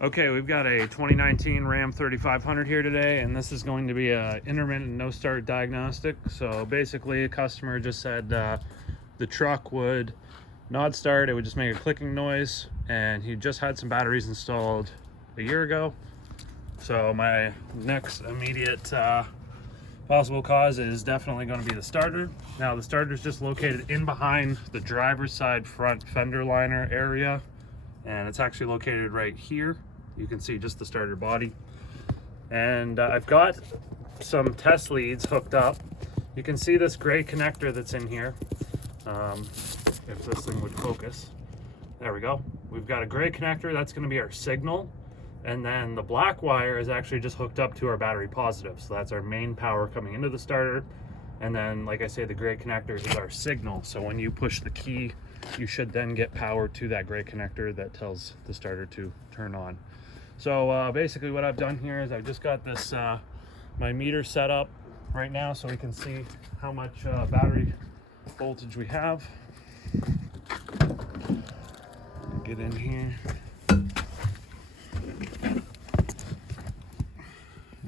Okay, we've got a 2019 Ram 3500 here today, and this is going to be a intermittent no-start diagnostic. So basically, a customer just said the truck would not start, it would just make a clicking noise, and he just had some batteries installed a year ago. So my next immediate possible cause is definitely going to be the starter. Now the starter is just located in behind the driver's side front fender liner area, and it's actually located right here. You can see just the starter body. And I've got some test leads hooked up. You can see this gray connector that's in here. If this thing would focus. There we go. We've got a gray connector, that's going to be our signal. And then the black wire is actually just hooked up to our battery positive. So that's our main power coming into the starter. And then, like I say, the gray connector is our signal. So when you push the key, you should then get power to that gray connector that tells the starter to turn on. So basically what I've done here is I've just got this, my meter set up right now so we can see how much battery voltage we have. Get in here.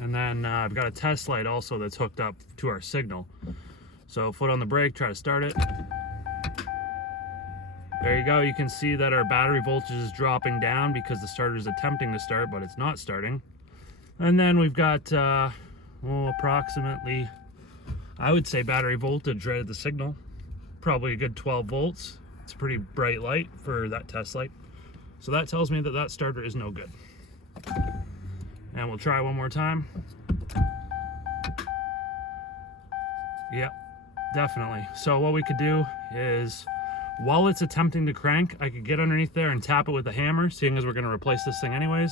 And then I've got a test light also that's hooked up to our signal. So foot on the brake, try to start it. There you go, you can see that our battery voltage is dropping down because the starter is attempting to start, but it's not starting. And then we've got approximately, I would say, battery voltage right at the signal. Probably a good 12 volts. It's a pretty bright light for that test light. So that tells me that that starter is no good. And we'll try one more time. Yep, definitely. So what we could do is, while it's attempting to crank, I could get underneath there and tap it with a hammer, seeing as we're going to replace this thing anyways.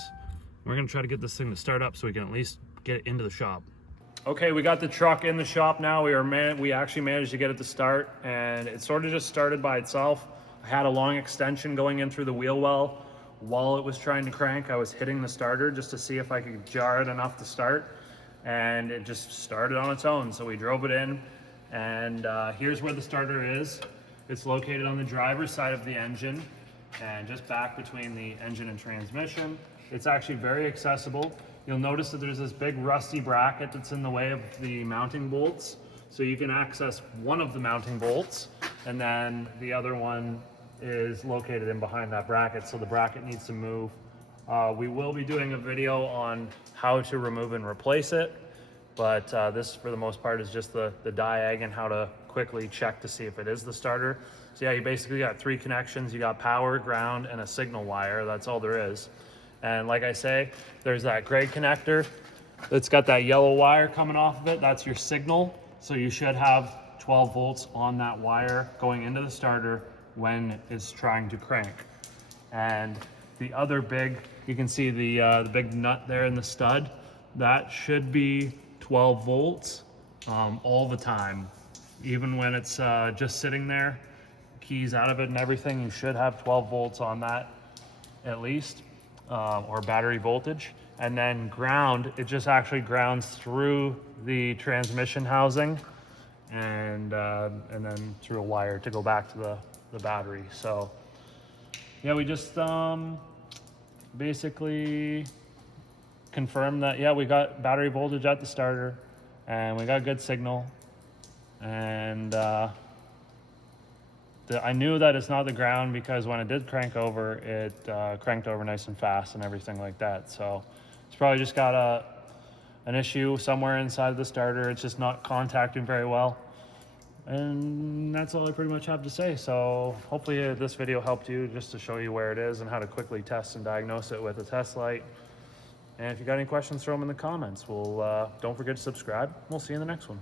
We're going to try to get this thing to start up so we can at least get it into the shop. Okay, we got the truck in the shop now. We actually managed to get it to start, and it sort of just started by itself. I had a long extension going in through the wheel well. While it was trying to crank, I was hitting the starter just to see if I could jar it enough to start, and it just started on its own. So we drove it in, and here's where the starter is. It's located on the driver's side of the engine and just back between the engine and transmission. It's actually very accessible. You'll notice that there's this big rusty bracket that's in the way of the mounting bolts. So you can access one of the mounting bolts, and then the other one is located in behind that bracket, so the bracket needs to move. We will be doing a video on how to remove and replace it, but this for the most part is just the diag and how to quickly check to see if it is the starter. So yeah, you basically got three connections. You got power, ground, and a signal wire. That's all there is. And like I say, there's that gray connector that's got that yellow wire coming off of it. That's your signal. So you should have 12 volts on that wire going into the starter when it's trying to crank. And the other big, you can see the big nut there in the stud. That should be 12 volts all the time. Even when it's just sitting there, keys out of it and everything, you should have 12 volts on that at least, or battery voltage. And then ground, it just actually grounds through the transmission housing and then through a wire to go back to the battery. So yeah, we just basically confirmed that, yeah, we got battery voltage at the starter and we got good signal. And I knew that it's not the ground because when it did crank over, it cranked over nice and fast and everything like that. So it's probably just got an issue somewhere inside of the starter. It's just not contacting very well. And that's all I pretty much have to say. So hopefully this video helped you just to show you where it is and how to quickly test and diagnose it with a test light. And if you got any questions, throw them in the comments. Don't forget to subscribe. We'll see you in the next one.